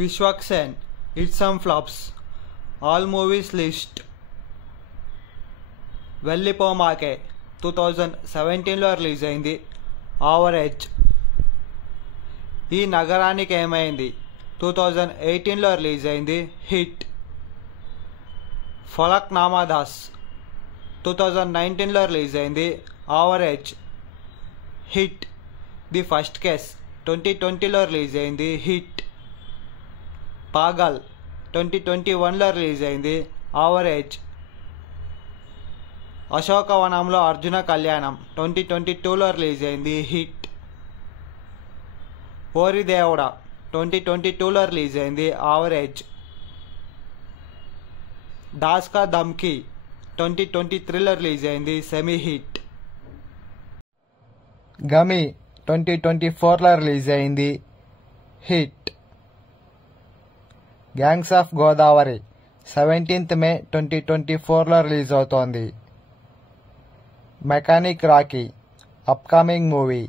Vishwak Sen, It's Some Flops, All Movies List. Vellipomaakey 2017లో release అయింది. Average. Ee Nagaraniki Emaindi 2018లో release అయింది. హిట్. ఫలక్ నామాదాస్ 2019లో రిలీజ్ అయింది. Average. Hit. The first case 2020లో రిలీజ్ అయింది. హిట్. పాగల్ 2021లో రిలీజ్ అయింది. ఆవరేజ్. అశోకవనంలో అర్జున కళ్యాణం 2022లో రిలీజ్ అయింది. హిట్. ఓరి దేవుడా 2022లో రిలీజ్ అయింది. ఆవరేజ్. దాస్కా ధమ్కీ 2023లో రిలీజ్ అయింది. Semi hit. గమి 2024లో రిలీజ్ అయింది. Hit. Gangs of Godavari 17th May 2024లో రిలీజ్ అవుతోంది. Mechanic Rocky upcoming movie.